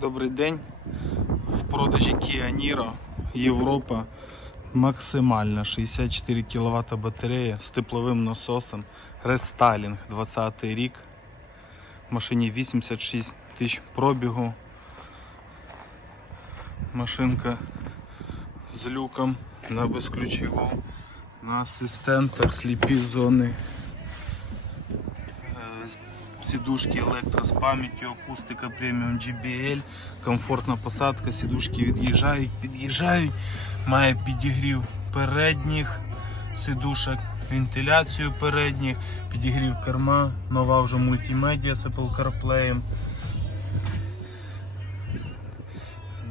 Добрий день. В продажі Kia Niro Європа максимальна 64 кВт батарея з тепловим насосом. Рестайлінг 20 рік. В машині 86 тисяч пробігу. Машинка з люком на безключову, на асистентах, сліпі зони. Сідушки електро з пам'яттю, акустика преміум GBL, комфортна посадка, сідушки від'їжджають, під'їжджають, має підігрів передніх сідушок, вентиляцію передніх, підігрів керма, нова вже мультимедіа з Apple CarPlay.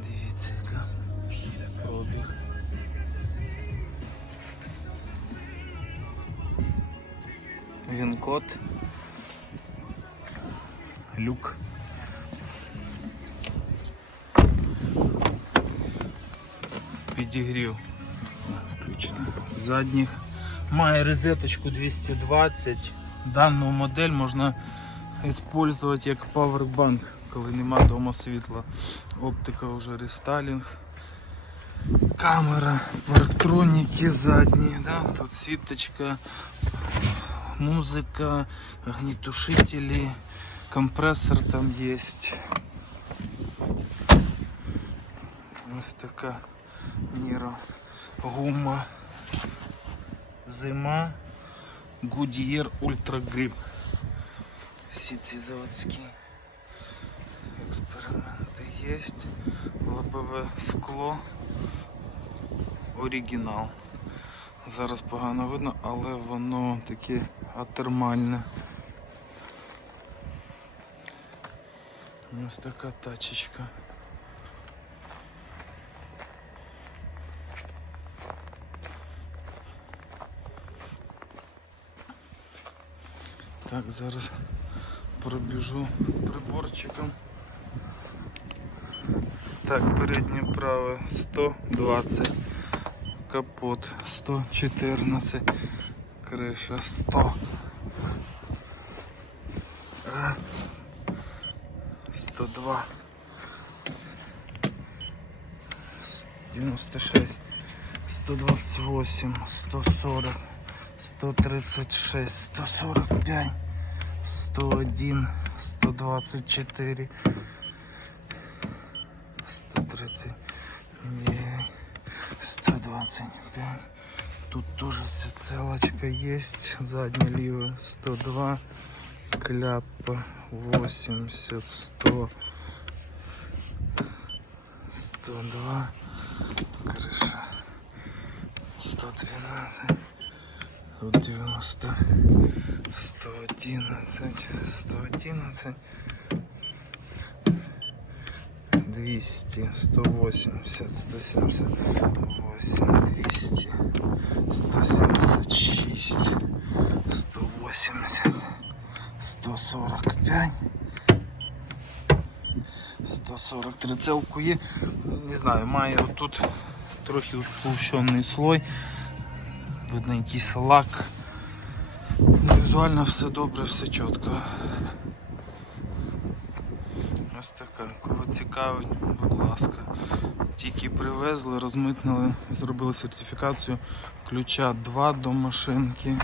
Дивіться, яка. Він код. Люк. Підігрів. Включено. Задніх. Має розеточку 220. Дану модель можна використовувати як павербанк, коли нема вдома світла. Оптика вже рестайлінг. Камера, парктроніки задні, да? тут сіточка, музика, огнетушители, компрессор там есть. Ось така Ніро. Гума. Зима. Goodyear Ultra Grip. Всі ці заводські експерименти є. Лобове скло. Оригінал. Зараз погано видно, але воно таке атермальне. Ось така тачечка. Так, зараз пробіжу приборчиком. Так, переднє праве 120, капот 114, криша 100. Е, 102 96 128 140 136 145 101 124 130 не, 125 Тут тоже вся целочка есть. Задняя левая. 102 кляпа 80 100 102 крыша. 112 тут 90 111 111 200 180 178 200 176 180 145 143 целку є. Не знаю, має отут трохи утолщений слой. Видно якийсь лак. Ну, Візуально все добре, все чітко. Ось така, кого цікавить, будь ласка. Тільки привезли, розмитнили, зробили сертифікацію. Ключа 2 до машинки.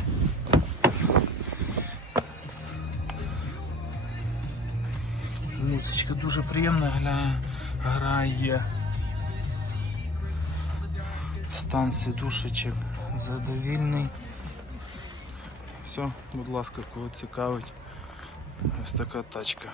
Музичка дуже приємна гля... грає. Стан сидушечок задовільний. Все, будь ласка, кого цікавить. Ось така тачка.